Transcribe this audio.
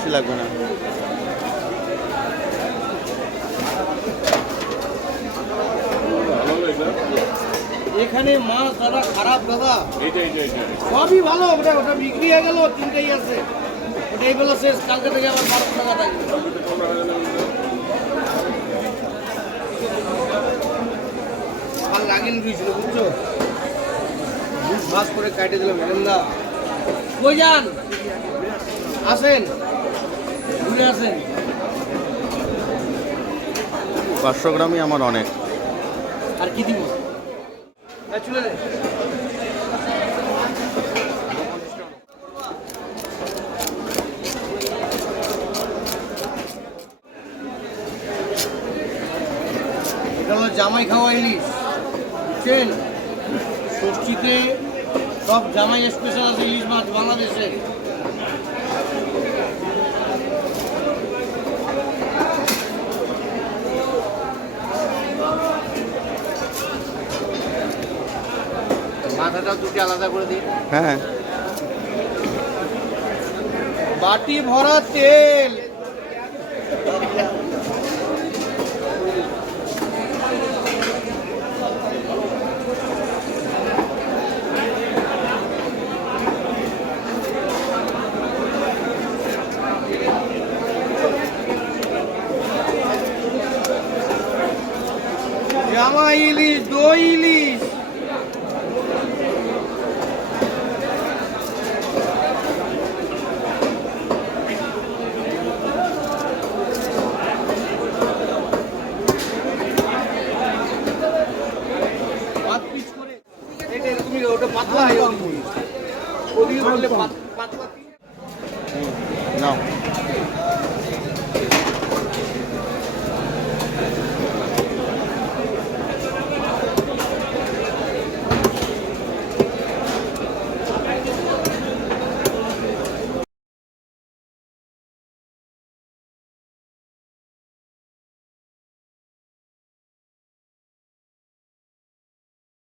বেশি লাগবে না। এখানে মাছ দাদা খারাপ দাদা, সবই ভালো। ওটা ওটা বিক্রি হয়ে গেল, তিনটেই আছে। ওটা এইগুলো শেষ, কালকে থেকে আবার 1200 টাকা থাকবে। আর লাগিয়ে দিয়েছিল বুঝছো, মাছ করে কাটে দিলাম। গেন্দা কই যান, আসেন ঘুরে আসেন। 500 গ্রামই আমার অনেক। আর কি দিব চলে রে। এটা হলো জামাই খাওয়া ইলিশ, বুঝছেন? ষষ্ঠীতে সব জামাই স্পেশাল আছে ইলিশ মাছ বাংলাদেশে। মাথাটাও দুটি আলাদা করে দিই। হ্যাঁ, বাটি ভরা তেল। জামা ইলিশ, দই ইলিশ,